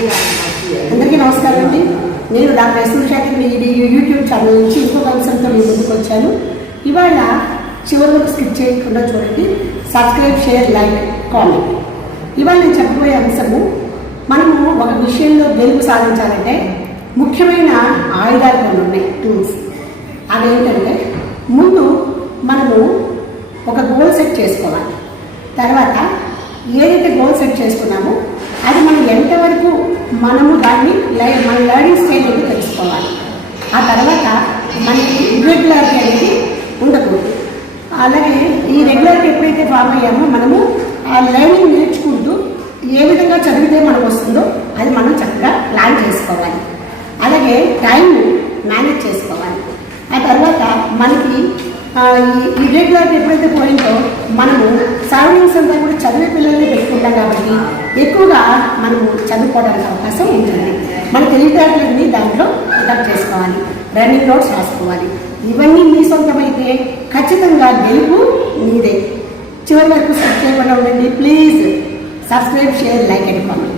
అందరికీ నమస్కారం అండి. నేను doctor S Shekhar YouTube channel నుంచి ఇంకొక అంశంతో మీ ముందుకు వచ్చాను. ఇవాళ చివరి వరకు స్కిప్ చేయకుండా చూడండి. Subscribe, share, like, comment. ఇవాళ నేను చెప్పబోయే అంశము, మనము ఒక విషయంలో గెలుపు సాధించాలంటే ముఖ్యమైన ఆయుధాలు కొన్ని ఉన్నాయి, టూల్స్. అదేంటంటే, ముందు మనము ఒక గోల్ సెట్ చేసుకోవాలి. తర్వాత ఏదైతే గోల్ సెట్ చేసుకున్నామో అది మనం ఎంతవరకు మనము దాన్ని మన లర్నింగ్ స్టేజ్ అనేది తెలుసుకోవాలి. ఆ తర్వాత మనకి ఇర్రెగ్యులారిటీ అనేది ఉండకూడదు. అలాగే ఈ రెగ్యులారిటీ ఎప్పుడైతే ఫామ్ అయ్యామో మనము ఆ లర్నింగ్ నేర్చుకుంటూ ఏ విధంగా చదివితే మనకు వస్తుందో అది మనం చక్కగా ప్లాన్ చేసుకోవాలి. అలాగే టైం మేనేజ్ చేసుకోవాలి. ఆ తర్వాత మనకి ఈ ఇర్రెగ్యులారిటీ ఎప్పుడైతే పోయిందో మనము సరౌండింగ్స్ అంతా కూడా చదివే పిల్లల్ని పెట్టుకుంటాం కాబట్టి ఎక్కువగా మనము చదువుకోవడానికి అవకాశం ఉంటుంది. మన తెలివితేటలన్నీ దాంట్లో పికప్ చేసుకోవాలి, రన్నింగ్ నోట్స్ రాసుకోవాలి. ఇవన్నీ మీ సొంతమైతే ఖచ్చితంగా గెలుపు మీదే. చివరి వరకు సబ్స్క్రైబ్ చేయకుండా ఉండండి. Please subscribe, share, like and comment.